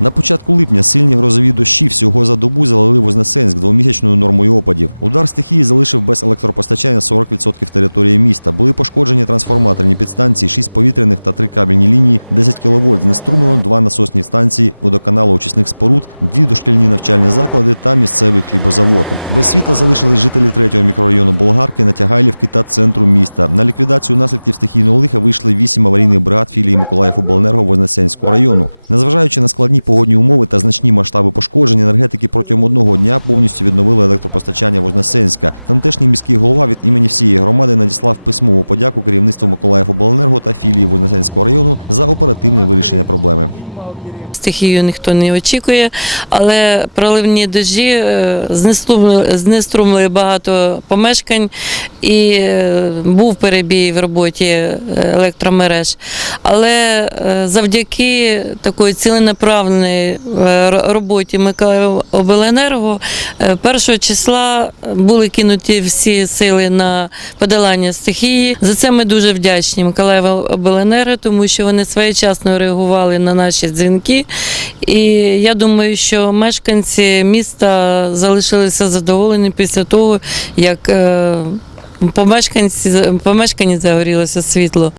На початку липня сильні грозові дощі всього за добу залили Вознесенськ двомісячною нормою опадів. Удар стихії залишив без електропостачання 40% території міста. Були пошкоджені трансформаторні підстанції, 6 повітряних та 3 кабельні лінії, 10 кВт. Знеструмлено 2 насосні станції водоканалу очисних споруд, дві дошкільні навчальні заклади та місцевий хлібозавод. Без світла залишились жителі 3-го мікрорайону Болгарки, Натягайлівки та центру міста. На ліквідацію наслідків стихійного лиха вийшли 8 аварійних бригад філії Миколаївобленерго Вознесенського району. Незважаючи на складні погодні умови та значні масштаби пошкоджень, енергетики протягом одного дня повністю відновили електропостачання Вознесенська. Тамтешній міський голова від імені всієї громади надіслав письмову подяку керівництву Миколаївобленерго та філії Вознесенського району за оперативне вирішення проблеми. Стихію ніхто не очікує, але проливні дощі е, знеструмили, багато помешкань і е, був перебій в роботі е, електромереж. Але завдяки такої ціленаправленої роботі Миколаївобленерго першого числа були кинуті всі сили на подолання стихії. За це ми дуже вдячні Миколаївобленерго, тому що вони своєчасно реагували на наші дзвінки. І я думаю, що мешканці міста залишилися задоволені після того, як е, помешканці помешканні загорілося світло.